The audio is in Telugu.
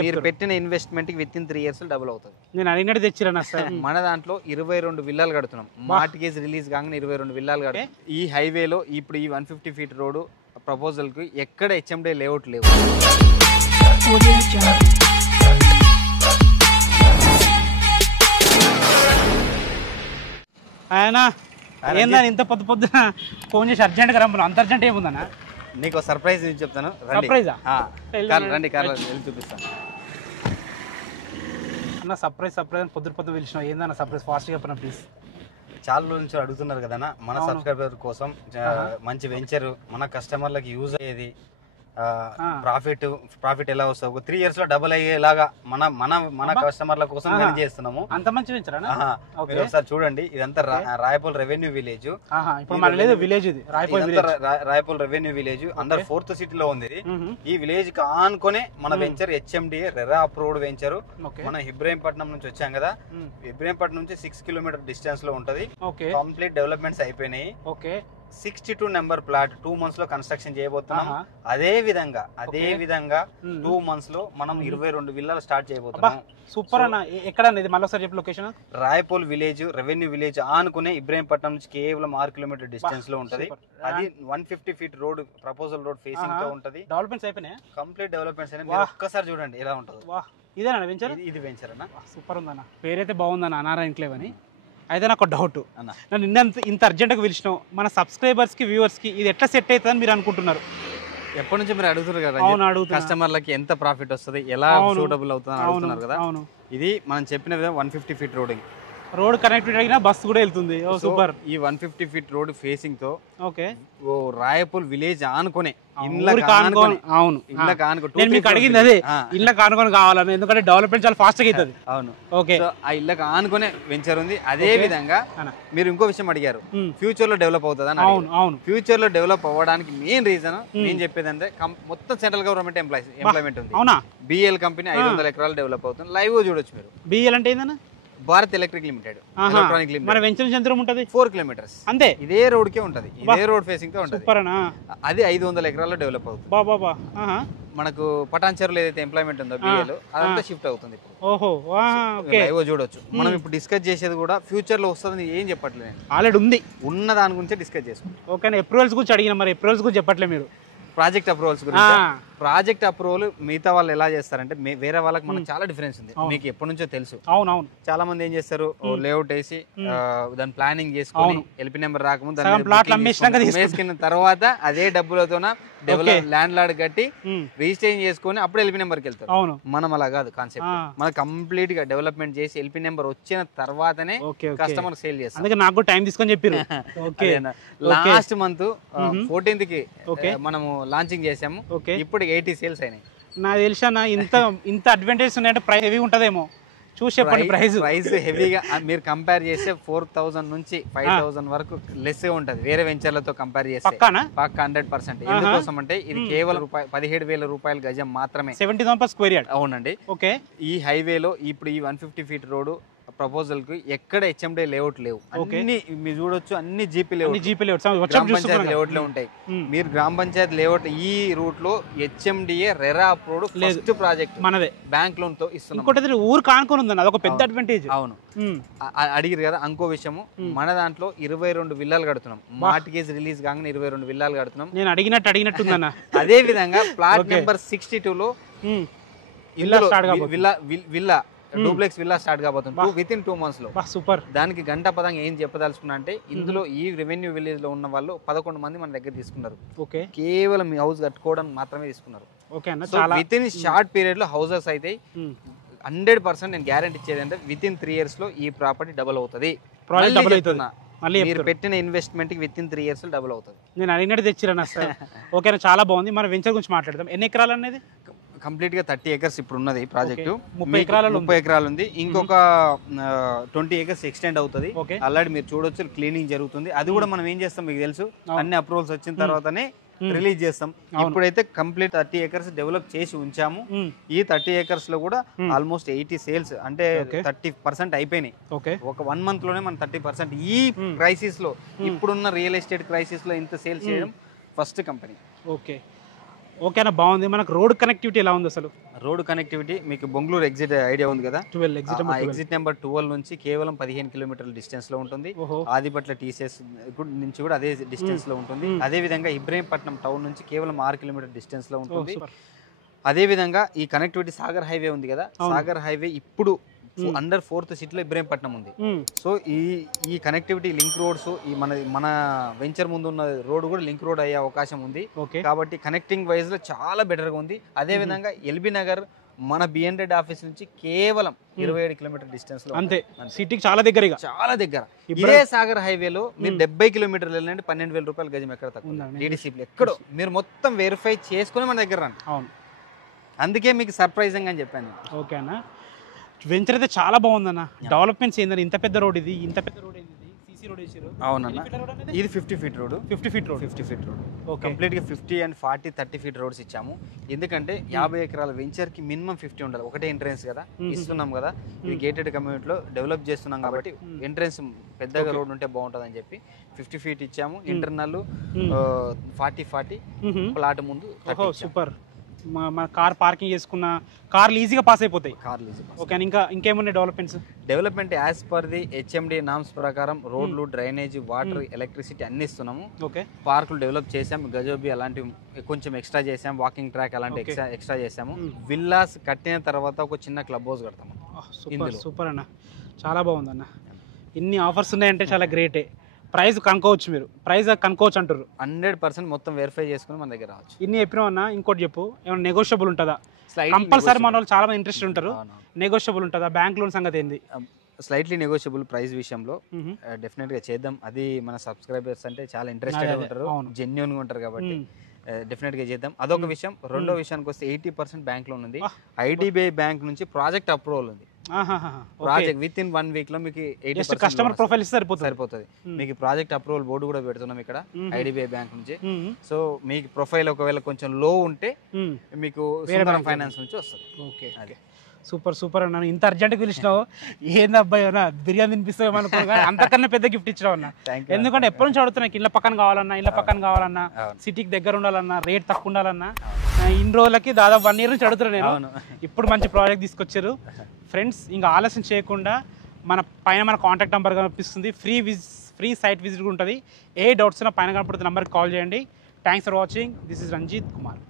మీరు పెట్టిన ఇన్వెస్ట్మెంట్ కి విత్ ఇన్ 3 years డబుల్ అవుతుంది. నేను అడిగినట్టు తెచ్చిరన్నా సార్. మన దాంట్లో 22 విల్లాలు కడుతున్నాం. మార్టిగేజ్ రిలీజ్ కాగానే 22 విల్లాలు కడుతున్నాం. ఈ హైవేలో ఇప్పుడు ఈ 150 feet రోడ్ ప్రపోజల్ కి ఎక్కడ హెచ్ఎండి లేఅవుట్ లేవు. ఆయన ఏందా ఇంత పొద్దున ఫోన్ చేసి అర్జెంట్గా రమ్మను. అంత అర్జెంట్ ఏముందన్నా? నీకు సర్ప్రైజ్ చెప్తాను. సర్ప్రైజా? రండి కార్లో వెళ్ళి చూపిస్తాను. అన్న సర్ప్రైజ్ అని పొద్దు పిలిచిన. ఏందన్న సర్ప్రైజ్? ఫాస్ట్గా చెప్పిన ప్లీజ్. చాలా రోజుల నుంచి అడుగుతున్నారు కదన్నా మన సబ్స్క్రైబర్ కోసం మంచి వెంచర్, మన కస్టమర్లకు యూజ్ అయ్యేది, ప్రాఫిట్ ఎలా వస్తుంది, ఒక 3 years లో డబుల్ అయ్యేలాగా మన కస్టమర్ల కోసం పని చేస్తున్నాము. అంత మంచి వెంచర్ మీరు ఒకసారి చూడండి. ఇదంతా Rayapol revenue village. Rayapol revenue village under 4th సిటీలో ఉంది. ఈ విలేజ్ కి ఆనుకునే మన venture HMDA RERA approved venture. మన ఇబ్రహీంపట్నం నుంచి వచ్చాం కదా, ఇబ్రహీంపట్నం నుంచి 6 kilometers డిస్టెన్స్ లో ఉంటది. కంప్లీట్ డెవలప్మెంట్స్ అయిపోయినాయి. 62 నెంబర్ ప్లాట్ 2 months లో కన్స్ట్రక్షన్ చేయబోతున్నాం. అదే విధంగా 2 months లో మనం 22 విల్లాలు స్టార్ట్ చేయబోతున్నాం. సూపర్ అన్న. ఎక్కడ మళ్ళీ చెప్పి location? Rayapol village revenue village ఆనుకునే ఇబ్రహీంపట్నం నుంచి కేవలం 6 kilometers డిస్టెన్స్ లో ఉంటది. అది 150 feet road proposal road facing తో ఉంటది. డెవలప్మెంట్స్ అయిపోయినాయి, కంప్లీట్ డెవలప్మెంట్స్ అయినా. మీరు ఒక్కసారి చూడండి ఎలా ఉంటది. ఇదేనా వెంచర్? ఇది వెంచర్ అన్న. సూపర్ ఉందన్న. పేరైతే బాగుందన్న, అనారా ఎన్క్లేవ్ అని. అయితే నాకు డౌట్, నన్ను ఇంత అర్జెంట్గా పిలిచినావు, మన సబ్స్క్రైబర్స్కి వ్యూవర్స్కి ఇది ఎట్లా సెట్ అవుతుందని మీరు అనుకుంటున్నారు? ఎప్పటి నుంచి మీరు అడుగుతున్నారు కదా, కస్టమర్లకి ఎంత ప్రాఫిట్ వస్తుంది, ఎలా సూటబుల్ అవుతుంది అడుగుతున్నారు కదా. ఇది మనం చెప్పిన విధంగా 150 feet రోడ్ కనెక్టివిటీ అయినా బస్సు కూడా వెళ్తుంది. సూపర్. ఈ 150 feet రోడ్ ఫేసింగ్ తో రాయపూల్ విలేజ్ ఆనుకునే అడిగింది అదే, ఇళ్ళకి ఆనుకొని కావాలని. ఎందుకంటే డెవలప్మెంట్ చాలా ఫాస్ట్ గా అవుతుంది. అవును, ఓకే. ఆ ఇళ్ళకి ఆనుకునే వెంచర్ ఉంది. అదే విధంగా మీరు ఇంకో విషయం అడిగారు, ఫ్యూచర్ లో డెవలప్ అవుతుంది అని. అవును, ఫ్యూచర్ లో డెవలప్ అవ్వడానికి మెయిన్ రీజన్ నేను చెప్పేది అంటే మొత్తం సెంట్రల్ గవర్నమెంట్ ఎంప్లాయ్మెంట్ ఉంది. అవునా? బిఎల్ కంపెనీ 500 acres డెవలప్ అవుతుంది. లైవ్ చూడొచ్చు మీరు. బిఎల్ అంటే ఏందన్నా? Bharat electric limited, electronic limited. మన వెంచర్ ఎంత ఉంటది? 4 kilometers అంతే. ఇదే రోడ్ కే ఉంటది, ఇదే రోడ్ ఫేసింగ్ తో ఉంటది. సూపర్ అన్న. అది 500 acres డెవలప్ అవుతుంది. మనకు పటాన్చెరులో ఏదైతే ఎంప్లాయ్మెంట్ ఉందో బిఏలో అదంతా షిఫ్ట్ అవుతుంది ఇప్పుడు. ఓహో, ఓకే. లైవ్ చూడొచ్చు. మనం ఇప్పుడు డిస్కస్ చేసేది కూడా ఫ్యూచర్ లో వస్తుంది ఏం చెప్పట్లేదు, ఆల్రెడీ ఉంది. ఉన్న దాని గురించి డిస్కస్ చేసుకుంటాం. ఓకే. అప్రూవల్స్ గురించి అడిగిన, మరి అప్రూవల్స్ గురించి చెప్పట్లేదు మీరు. ప్రాజెక్ట్ అప్రూవల్స్ గురించి. ప్రాజెక్ట్ అప్రూవల్ మిగతా వాళ్ళు ఎలా చేస్తారంటే, వేరే వాళ్ళకి మనకు చాలా డిఫరెన్స్ ఉంది. మీకు ఎప్పటి నుంచో తెలుసు. అవునవును. చాలా మంది ఏం చేస్తారు, లేఅవుట్ వేసి దాని ప్లానింగ్ చేసుకొని ఎల్పీ నెంబర్ రాకముందు వేసుకున్న తర్వాత అదే డబ్బులతోన డెవలప్ ల్యాండ్ లార్డ్ కట్టి రిజిస్ట్రేషన్ చేసుకుని అప్పుడు ఎల్పీ నెంబర్కి వెళ్తారు. మనం అలా కాదు కాన్సెప్ట్. మనం కంప్లీట్ గా డెవలప్మెంట్ చేసి ఎల్పీ నెంబర్ వచ్చిన తర్వాతనే కస్టమర్ సేల్ చేస్తాం. నాకు టైం తీసుకొని చెప్పారు. లాస్ట్ మంత్ 14th కి మనము లాంచింగ్ చేసాము. ఇప్పుడు 80 సేల్స్ అయినాయి. నాకు తెలిసా ఇంత అడ్వాంటేజ్ ఉన్నాయంటే ప్రైస్ హెవీ ఉంటదేమో. చూసి చెప్పండి. ప్రైస్ హెవీగా మీరు కంపేర్ చేస్తే 4000 నుంచి 5000 వరకు లెస్ గా ఉంటది వేరే వెంచర్లతో కంపేర్ చేస్తే. పక్కా 100%. ఎందుకోసం అంటే ఇది కేవలం 17,000 రూపాయల గజం మాత్రమే. 70,000 per square yard. అవునండి. ఓకే. ఈ హైవేలో ఇప్పుడు ఈ 150 feet రోడ్ ప్రపోజల్ కి ఎక్కడ హెచ్ఎండి లేఅవుట్ లేవు. అన్ని మీరు చూడొచ్చు, అన్ని జీపీ లేఅవుట్ లో ఉంటాయి. మీరు గ్రామ పంచాయతీ లేఅవుట్ ఈ రూట్ లో HMDA RERA approved first project మనదే, బ్యాంక్ లోన్ తో ఇస్తున్నాం. ఊరు కానుకొని ఉంది, అదొక పెద్ద అడ్వాంటేజ్. అవును, అడిగిరు కదా. ఇంకో విషయము, మన దాంట్లో 22 విల్లాలు కడుతున్నాం. మార్టిగేజ్ రిలీజ్ కాగానే 22 విల్లాలు కడుతున్నాం. నేను అడిగినట్టు అదే విధంగా ప్లాట్ నెంబర్ 62 లో విల్లా డూప్లెక్స్ విల్లా స్టార్ట్ కాబోతుంది విత్ ఇన్ 2 months లో. సూపర్. దానికి గంట పదంగా ఏం చెప్పదలుచుకున్నా అంటే, ఇందులో ఈ రెవెన్యూ విలేజ్ లో ఉన్న వాళ్ళు 11 మంది మన దగ్గర తీసుకున్నారు. కేవలం మీ హౌస్ కట్టుకోవడానికి మాత్రమే తీసుకున్నారు. విత్ ఇన్ షార్ట్ పీరియడ్ లో హౌసెస్ అయితే 100% నేను గ్యారెంటీ ఇచ్చేది అంటే విత్ ఇన్ 3 years లో ఈ ప్రాపర్టీ డబుల్ అవుతుంది. మీరు పెట్టిన ఇన్వెస్ట్మెంట్ కి విత్ ఇన్ 3 years డబుల్ అవుతుంది. నేను అడిగినట్టు తెచ్చిరన్నా సార్. ఓకేనా, చాలా బాగుంది. మన వెంచర్ గురించి మాట్లాడదాం. ఎన్ని ఎకరాలు అనేది? కంప్లీట్ గా 30 acres ఇప్పుడు ఉన్నది ప్రాజెక్టు. 30 ఎకరాలు ఉంది. ఇంకొక 20 acres ఎక్స్టెండ్ అవుతుంది. ఆల్రెడీ మీరు చూడొచ్చు, క్లీనింగ్ జరుగుతుంది. అది కూడా మనం ఏం చేస్తాం మీకు తెలుసు, అన్ని అప్రూవల్స్ వచ్చిన తర్వాతనే రిలీజ్ చేస్తాం. ఇప్పుడైతే కంప్లీట్ 30 acres డెవలప్ చేసి ఉంచాము. ఈ 30 acres లో కూడా ఆల్మోస్ట్ 80 సేల్స్ అంటే 30% అయిపోయినాయి. ఒక 1 month లోనే మనం 30%. ఈ క్రైసిస్ లో, ఇప్పుడున్న రియల్ ఎస్టేట్ క్రైసిస్ లో ఇంత సేల్స్ చేయడం ఫస్ట్ కంపెనీ. ఓకే ఓకేనా, బాగుంది. మనకు రోడ్ కనెక్టివిటీ ఎలా ఉంది అసలు? రోడ్ కనెక్టివిటీ మీకు బొంగళూరు ఎగ్జిట్ ఐడియా ఉంది కదా, 12 ఎగ్జిట్ నెంబర్ 12 నుంచి కేవలం 15 కిలోమీటర్ల డిస్టెన్స్ లో ఉంటుంది. ఆదిపట్ల టీసీఎస్ నుంచి కూడా అదే డిస్టెన్స్ లో ఉంటుంది. అదే విధంగా ఇబ్రహీంపట్నం టౌన్ నుంచి కేవలం 6 కిలోమీటర్ డిస్టెన్స్ లో ఉంటుంది. అదే విధంగా ఈ కనెక్టివిటీ సాగర్ హైవే ఉంది కదా, సాగర్ హైవే ఇప్పుడు అండర్ 4th సిటీలో ఇబ్రహీంపట్నం ఉంది. సో ఈ కనెక్టివిటీ లింక్ రోడ్స్ ఈ మన వెంచర్ ముందు ఉన్న రోడ్ కూడా లింక్ రోడ్ అయ్యే అవకాశం ఉంది. కాబట్టి కనెక్టింగ్ వైజ్ లో చాలా బెటర్ గా ఉంది. అదే విధంగా ఎల్బీ నగర్ మన బిఎన్ ఆఫీస్ నుంచి కేవలం 27 కిలోమీటర్ డిస్టెన్స్ లో, అంతే సిటీకి చాలా దగ్గర, చాలా దగ్గర. ఇదే సాగర్ హైవేలో మీరు 70 కిలోమీటర్లు వెళ్ళండి, 12,000 రూపాయలు గజం ఎక్కడ తక్కువ డీడీసీపీ ఎక్కడో మీరు మొత్తం వెరిఫై చేసుకుని మన దగ్గర రండి. అవును, అందుకే మీకు సర్ప్రైజింగ్ అని చెప్పాను. ఓకేనా, వెంచర్ అయితే చాలా బాగుందన్న. డెవలప్మెంట్స్ ఏందని ఇంత పెద్ద రోడ్, ఇది ఇంత పెద్ద రోడ్ ఏంది, సీసీ రోడ్ వేసారు. అవునన్నా, ఇది 50 feet road. 50 feet road complete గా 50 and 40, 30 ఫీట్ రోడ్స్ ఇచ్చాము. ఎందుకంటే 50 ఎకరాల వెంచర్ కి మినిమం 50 ఉండాలి. ఒకటే ఎంట్రెన్స్ కదా ఇస్తున్నాం కదా, ఇది గేటెడ్ కమ్యూనిటీ లో డెవలప్ చేస్తున్నాం కాబట్టి ఎంట్రెన్స్ పెద్దగా రోడ్ ఉంటే బాగుంటుంది అని చెప్పి 50 ఫీట్ ఇచ్చాము. ఇంటర్నల్ 40 ప్లాట్ ముందు. సూపర్. మన కార్ పార్కింగ్ చేసుకున్న కార్లు ఈజీగా పాస్ అయిపోతాయి. ఓకే, ఇంకేమున్నాయి development? As per the HMD norms ప్రకారం రోడ్లు, డ్రైనేజ్, వాటర్, ఎలక్ట్రిసిటీ అన్ని ఇస్తున్నాము. ఓకే, పార్కులు డెవలప్ చేసాం, గజోబి అలాంటివి కొంచెం ఎక్స్ట్రా చేసాం, వాకింగ్ ట్రాక్ అలాంటి ఎక్స్ట్రా చేసాము. విల్లాస్ కట్టిన తర్వాత ఒక చిన్న క్లబ్ హౌస్ కడతాము. సూపర్ అన్న, చాలా బాగుంది అన్న. ఇన్ని ఆఫర్స్ ఉన్నాయంటే చాలా గ్రేటే. ప్రైస్ కనుక్కోవచ్చు, మీరు ప్రైస్ కనుక్కోవచ్చు అంటారు. 100% మొత్తం వెరిఫై చేసుకుని మన దగ్గర రావచ్చు. ఇన్ని చెప్పినా అన్న, ఇంకోటి చెప్పు, ఏమైనా నెగోషియబుల్ ఉంటుందా? కంపల్సరీ మన వాళ్ళు చాలా మంది ఇంట్రెస్ట్ ఉంటారు. నెగోషియబుల్ ఉంటుందా? బ్యాంక్ లోన్ సంగతి ఏంది? స్లైట్లీ నెగోషియబుల్ ప్రైస్ విషయంలో డెఫినెట్ గా చేద్దాం. అది మన సబ్స్క్రైబర్స్ అంటే చాలా ఇంట్రెస్టెడ్ ఉంటారు, జెన్యున్ గా ఉంటారు కాబట్టి డెఫినెట్ గా చేద్దాం. అదొక విషయం. రెండో విషయానికి వస్తే 80% బ్యాంక్ లోన్ ఉంది. ఐడిబిఐ బ్యాంక్ నుంచి ప్రాజెక్ట్ అప్రూవల్ ఉంది. ప్రాజెక్ట్ విత్ ఇన్ 1 వీక్ లో మీకు 80% కస్టమర్ ప్రొఫైల్ సరిపోతుంది. మీకు ప్రాజెక్ట్ అప్రూవల్ బోర్డు కూడా పెడుతున్నాం ఇక్కడ ఐడిబిఐ బ్యాంక్ నుంచి. సో మీకు ప్రొఫైల్ ఒకవేళ కొంచెం లో ఉంటే మీకు సుందరం ఫైనాన్స్ నుంచి వస్తుంది. ఓకే, సూపర్ అన్న. ఇంత అర్జెంట్ పిలిచినావు, ఏంది అబ్బాయి అన్న, బిర్యానీ తినిపిస్తావు అనుకో, అంతకన్నా పెద్ద గిఫ్ట్ ఇచ్చినావు అన్న. ఎందుకంటే ఎప్పటి నుంచి అడుగుతున్నా, ఇళ్ళ పక్కన కావాలన్నా, సిటీకి దగ్గర ఉండాలన్నా, రేట్ తక్కువ ఉండాలన్నా. ఇన్ని రోజులకి దాదాపు 1 year నుంచి అడుగుతున్నా నేను. ఇప్పుడు మంచి ప్రాజెక్ట్ తీసుకొచ్చారు ఫ్రెండ్స్. ఇంకా ఆలస్యం చేయకుండా మన కాంటాక్ట్ నెంబర్ కనిపిస్తుంది, ఫ్రీ సైట్ విజిట్ ఉంటుంది. ఏ డౌట్స్ ఉన్నా పైన కనపడుతున్న నెంబర్కి కాల్ చేయండి. Thanks for watching. This is Ranjith Kumar.